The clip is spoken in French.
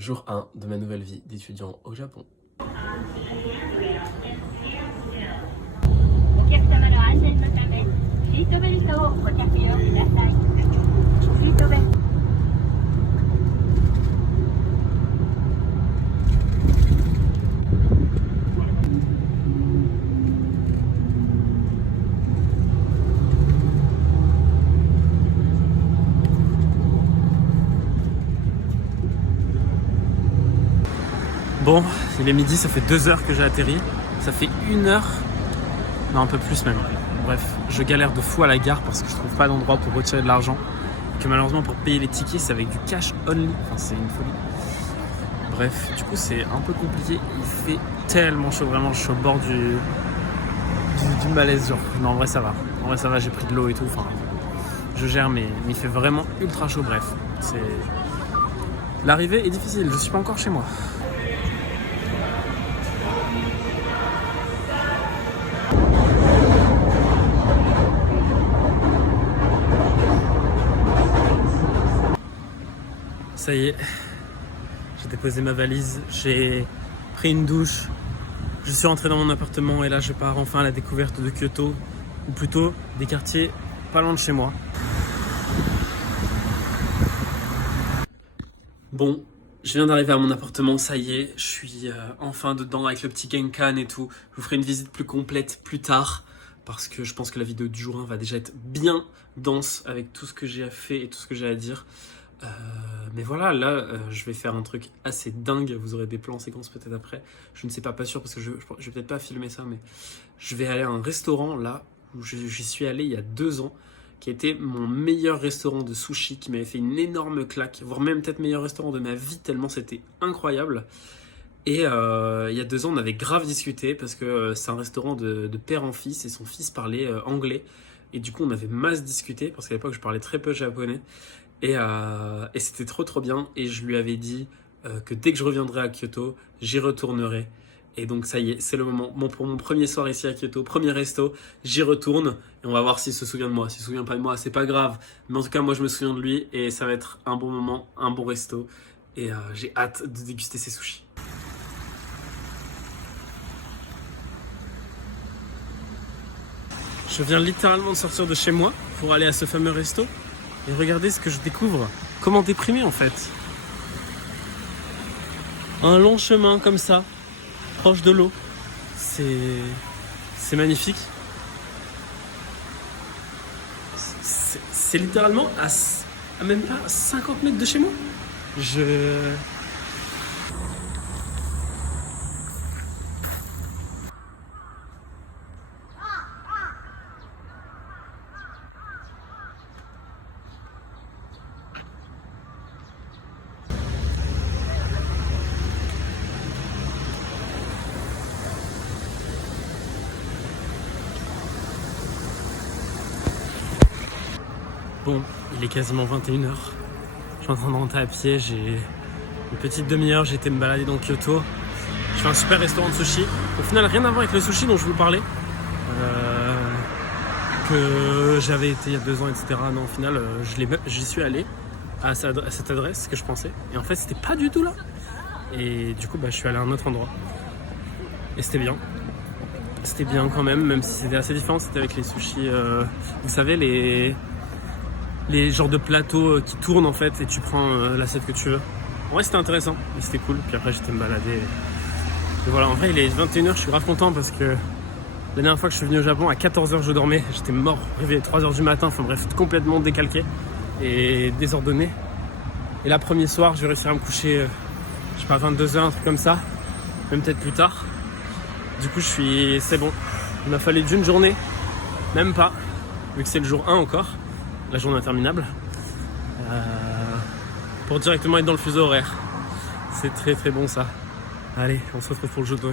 Jour 1 de ma nouvelle vie d'étudiant au Japon. お客様の安全のため、シートベルトをご着用ください。シートベルト。Bon, il est midi, ça fait 2 heures que j'ai atterri. Ça fait 1 heure, non un peu plus même. Bref, je galère de fou à la gare parce que je trouve pas d'endroit pour retirer de l'argent. Que malheureusement pour payer les tickets, c'est avec du cash only. Enfin, c'est une folie. Bref, du coup c'est un peu compliqué. Il fait tellement chaud, vraiment, je suis au bord du malaise. Genre. Non, en vrai ça va. En vrai ça va, j'ai pris de l'eau et tout. Enfin, je gère, mais il fait vraiment ultra chaud. Bref, c'est... L'arrivée est difficile, je suis pas encore chez moi. Ça y est, j'ai déposé ma valise, j'ai pris une douche, je suis rentré dans mon appartement et là je pars enfin à la découverte de Kyoto, ou plutôt des quartiers pas loin de chez moi. Bon, je viens d'arriver à mon appartement, ça y est, je suis enfin dedans avec le petit Genkan et tout. Je vous ferai une visite plus complète plus tard parce que je pense que la vidéo du jour 1 va déjà être bien dense avec tout ce que j'ai fait et tout ce que j'ai à dire. Mais voilà, là, je vais faire un truc assez dingue. Vous aurez des plans séquences peut-être après. Je ne sais pas sûr parce que je vais peut-être pas filmer ça, mais je vais aller à un restaurant là où j'y suis allé il y a 2 ans, qui était mon meilleur restaurant de sushi, qui m'avait fait une énorme claque, voire même peut-être meilleur restaurant de ma vie tellement c'était incroyable. Et il y a 2 ans, on avait grave discuté parce que c'est un restaurant de père en fils et son fils parlait anglais. Et du coup, on avait masse discuté parce qu'à l'époque, je parlais très peu japonais. Et c'était trop bien. Et je lui avais dit que dès que je reviendrai à Kyoto, j'y retournerai. Et donc ça y est, c'est le moment. Bon, pour mon premier soir ici à Kyoto, premier resto, j'y retourne. Et on va voir s'il se souvient de moi. S'il se souvient pas de moi, c'est pas grave. Mais en tout cas, moi je me souviens de lui. Et ça va être un bon moment, un bon resto. Et j'ai hâte de déguster ses sushis. Je viens littéralement de sortir de chez moi pour aller à ce fameux resto. Et regardez ce que je découvre. Comment déprimer en fait. Un long chemin comme ça, proche de l'eau. C'est magnifique. C'est littéralement à même pas 50 mètres de chez moi. Bon, il est quasiment 21 h. Je suis en train de rentrer à pied, j'ai une petite demi-heure, j'ai été me balader dans Kyoto. Je fais un super restaurant de sushi. Au final, rien à voir avec le sushi dont je vous parlais. Que j'avais été il y a 2 ans, etc. Non, au final, j'y suis allé à cette adresse que je pensais. Et en fait, c'était pas du tout là. Et du coup, je suis allé à un autre endroit. Et c'était bien. C'était bien quand même si c'était assez différent. C'était avec les sushis, vous savez, les genres de plateaux qui tournent en fait et tu prends l'assiette que tu veux. En vrai c'était intéressant, mais c'était cool. Puis après j'étais me balader. Et voilà, en vrai il est 21 h, je suis grave content parce que la dernière fois que je suis venu au Japon, à 14 h je dormais. J'étais mort, réveillé à 3 h du matin, enfin bref, complètement décalqué et désordonné. Et là, premier soir, je vais réussir à me coucher, je sais pas, 22 h, un truc comme ça, même peut-être plus tard. Du coup c'est bon. Il m'a fallu d'une journée, même pas, vu que c'est le jour 1 encore. La journée interminable, pour directement être dans le fuseau horaire. C'est très bon ça. Allez, on se retrouve pour le jeu 2.